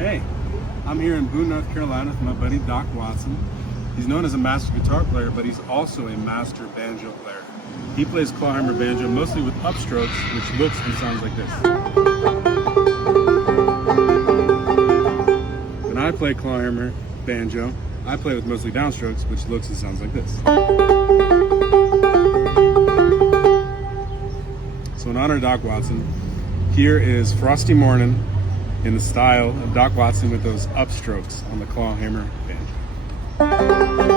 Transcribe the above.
Hey, I'm here in Boone, North Carolina with my buddy Doc Watson. He's known as a master guitar player, but he's also a master banjo player. He plays clawhammer banjo mostly with upstrokes, which looks and sounds like this. When I play clawhammer banjo, I play with mostly downstrokes, which looks and sounds like this. So in honor of Doc Watson, here is Frosty Mornin' in the style of Doc Watson with those upstrokes on the clawhammer banjo.